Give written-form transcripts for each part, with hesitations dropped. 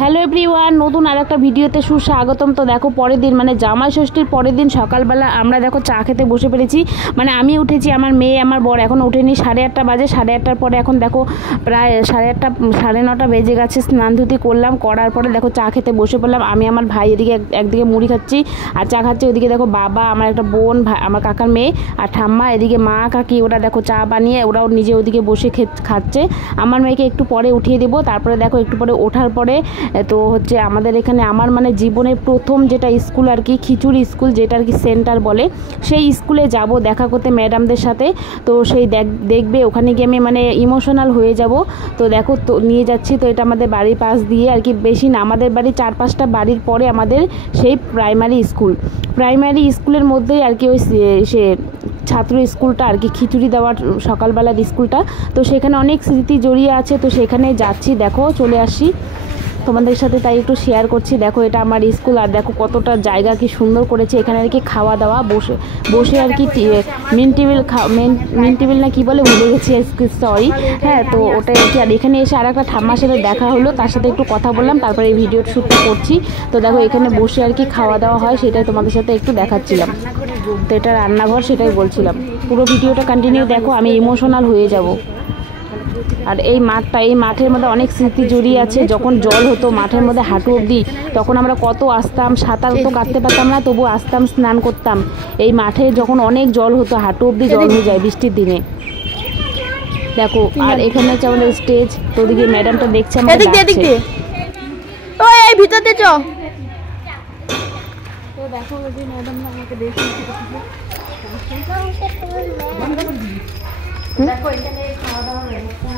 Hello everyone, নতুন আরেকটা ভিডিওতে সুস্বাগতম। তো দেখো পরের দিন মানে জামাই ষষ্ঠীর পরের দিন সকালবেলা আমরা দেখো চা খেতে বসে পেরেছি। মানে আমি উঠেছি, আমার মেয়ে আমার বর এখন ওঠেনি। 8:30 বাজে। 8:30টার পরে এখন দেখো প্রায় 8:30 9:30 বেজে গেছে। স্নান ধুতি করলাম, করার পরে দেখো চা খেতে বসে পড়লাম। আমি আমার ভাই এদিকে একদিকে মুড়ি খাচ্ছি আর চা খাচ্ছি, ওদিকে দেখো বাবা, আমার একটা বোন, আমার কাকার মেয়ে আর ঠাম্মা, এদিকে মা কাকি ওরা দেখো চা বানিয়ে ওরাও নিজে ওদিকে বসে খাচ্ছে। আমার মেয়েকে একটু পরে উঠিয়ে দেবো। তারপরে দেখো একটু পরে ওঠার পরে তো হচ্ছে আমাদের এখানে আমার মানে জীবনের প্রথম যেটা স্কুল আর কি, খিচুড়ি স্কুল যেটা আর কি সেন্টার বলে, সেই স্কুলে যাব দেখা করতে ম্যাডামদের সাথে। তো সেই দেখবে ওখানে গিয়ে আমি মানে ইমোশনাল হয়ে যাব। তো দেখো তো নিয়ে যাচ্ছি। তো এটা আমাদের বাড়ির পাশ দিয়ে আর কি, বেশি না, আমাদের বাড়ি 4-5টা বাড়ির পরে আমাদের সেই প্রাইমারি স্কুলের মধ্যেই আর কি ওই সে ছাত্র স্কুলটা আর কি, খিচুড়ি দেওয়ার সকালবেলার স্কুলটা। তো সেখানে অনেক স্মৃতি জড়িয়ে আছে। তো সেখানে যাচ্ছি, দেখো চলে আসি তোমাদের সাথে, তাই একটু শেয়ার করছি। দেখো এটা আমার স্কুল আর দেখো কতটা জায়গা কি সুন্দর করেছে। এখানে আর কি খাওয়া দাওয়া বসে আর কি মিন টেবিল না কি বলে ভুলে গেছি, সরি। হ্যাঁ, তো ওটাই আর কি। আর এখানে এসে আর একটা ঠাম্মার সাথে দেখা হলো, তার সাথে একটু কথা বললাম, তারপরে এই ভিডিও শ্যুটটা করছি। তো দেখো এখানে বসে আর কি খাওয়া দাওয়া হয়, সেটাই তোমাদের সাথে একটু দেখাচ্ছিলাম। তো এটা রান্নাঘর, সেটাই বলছিলাম। পুরো ভিডিওটা কন্টিনিউ দেখো, আমি ইমোশনাল হয়ে যাব। আর এই মাঠের মধ্যে অনেক স্মৃতি জড়িয়ে আছে। যখন জল হতো মাঠের মধ্যে হাঁটু অবধি, তখন আমরা কত আসতাম। সাঁতার তো কাটতে পারতাম না, তবু আসতাম, স্নান করতাম। এই মাঠে যখন অনেক জল হতো, হাঁটু অবধি জল হয়ে যায় বৃষ্টির দিনে। দেখো আর এখানে হচ্ছে আমাদের স্টেজ। তো ওদিকে ম্যাডামটা দেখছে আমাদের ডাকছে। তো এই ভিতর দিয়ে চল। তো দেখো ওই ম্যাডাম আমাকে দেখছে। দেখো এখানে খাওয়া দাওয়ার ব্যবস্থা,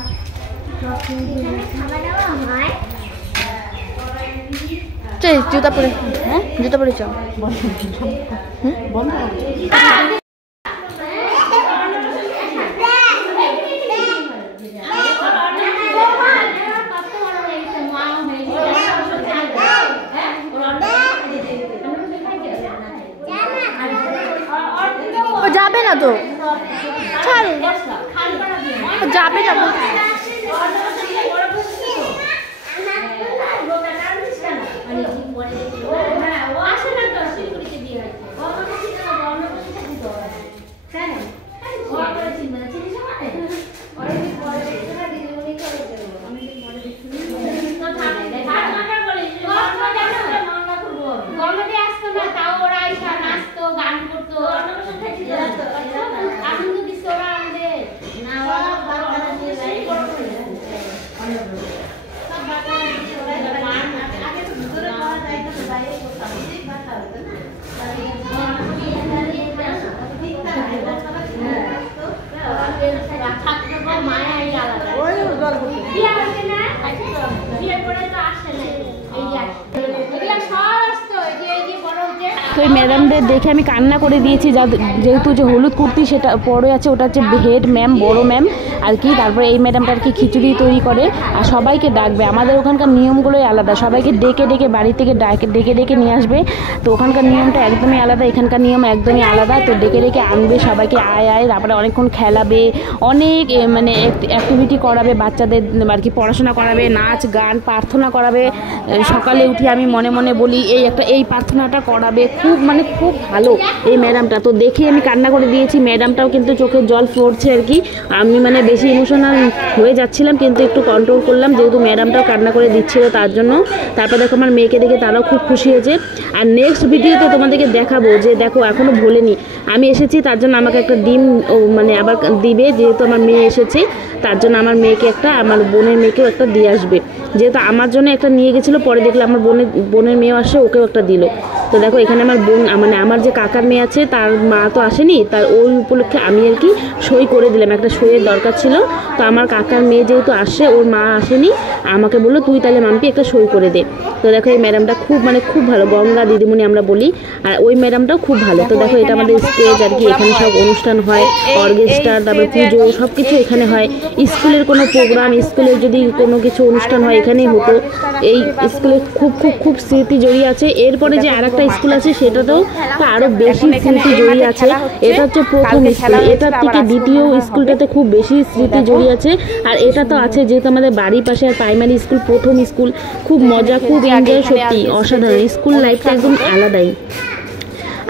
জুতা পরে, হ্যাঁ জুতা পরে চল। যাবে না তো, যাবে না। তো এই ম্যাডামদের দেখে আমি কান্না করে দিয়েছি, যেহেতু যে হলুদ কুর্তি সেটা পরে আছে, ওটা হচ্ছে হেড ম্যাম, বড় ম্যাম আর কি। তারপরে এই ম্যাডামটা আর কি খিচুড়ি তৈরি করে আর সবাইকে ডাকবে। আমাদের ওখানকার নিয়মগুলোই আলাদা, সবাইকে ডেকে বাড়ি থেকে ডেকে নিয়ে আসবে। তো ওখানকার নিয়মটা একদমই আলাদা, এখানকার নিয়ম একদমই আলাদা। তো ডেকে আনবে সবাইকে, আয়। তারপরে অনেকক্ষণ খেলাবে, অনেক মানে অ্যাক্টিভিটি করাবে বাচ্চাদের আর কি, পড়াশোনা করাবে, নাচ গান, প্রার্থনা করাবে। সকালে উঠে আমি মনে মনে বলি এই প্রার্থনাটা করাবে। খুব ভালো এই ম্যাডামটা। তো দেখে আমি কান্না করে দিয়েছি। ম্যাডামটাও কিন্তু চোখের জল পড়ছে আর কি। আমি মানে বেশি ইমোশনাল হয়ে যাচ্ছিলাম, কিন্তু একটু কন্ট্রোল করলাম, যেহেতু ম্যাডামটাও কান্না করে দিচ্ছিল তার জন্য। তারপর দেখো আমার মেয়েকে দেখে তারাও খুব খুশি হয়েছে। আর নেক্সট ভিডিওতে তোমাদেরকে দেখাবো যে দেখো এখনও ভোলেনি আমি এসেছি, তার জন্য আমাকে একটা ডিম মানে আবার দিবে, যেহেতু আমার মেয়ে এসেছে তার জন্য আমার মেয়েকে একটা, আমার বোনের মেয়েকেও একটা দিয়ে আসবে। যেহেতু আমার জন্য একটা নিয়ে গেছিলো, পরে দেখলাম আমার বোনের মেয়েও আসে, ওকেও একটা দিল। তো দেখো এখানে আমার বোন মানে আমার যে কাকার মেয়ে আছে তার মা তো আসেনি, তার ওই উপলক্ষে আমি আর কি সই করে দিলাম, একটা সইয়ের দরকার ছিল। তো আমার কাকার মেয়ে যেহেতু আসে, ওর মা আসেনি, আমাকে বললো তুই তাহলে মাম্পি একটা সই করে দে। তো দেখো এই ম্যাডামটা খুব ভালো, গঙ্গা দিদিমণি আমরা বলি, আর ওই ম্যাডামটাও খুব ভালো। তো দেখো এটা আমাদের স্টেজ আর কি, এখানে সব অনুষ্ঠান হয়, অর্কেস্ট্রা, তারপরে পুজো, সব কিছু এখানে হয়। স্কুলের কোনো প্রোগ্রাম, স্কুলের যদি কোনো কিছু অনুষ্ঠান হয় এখানেই হতো। এই স্কুলে খুব স্মৃতি জড়িয়ে আছে। এরপরে যে আরেকটা একটা স্কুল আছে সেটাতেও তো আরও বেশি স্মৃতি জড়িয়ে আছে। এটা হচ্ছে প্রথম স্কুল, এটার থেকে দ্বিতীয় স্কুলটাতে খুব বেশি স্মৃতি জড়িয়ে আছে। আর এটা তো আছে যেহেতু আমাদের বাড়ির পাশে আর প্রাইমারি স্কুল, প্রথম স্কুল, খুব মজা, খুব এনজয়, সত্যি অসাধারণ। স্কুল লাইফটা একদম আলাদাই।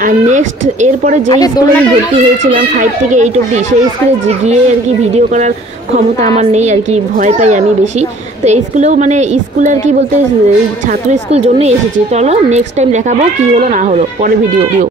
আর নেক্সট এরপরে যেই স্কুলে আমি ভর্তি হয়েছিলাম 5 থেকে 8 অবধি, সেই স্কুলে গিয়ে আর কি ভিডিও করার ক্ষমতা আমার নেই আর কি, ভয় পাই আমি বেশি। তো এই স্কুলেও মানে স্কুলে আর কি বলতে এই ছাত্র স্কুল জন্যই এসেছি। চলো নেক্সট টাইম দেখাবো কী হলো না হলো, পরে ভিডিও।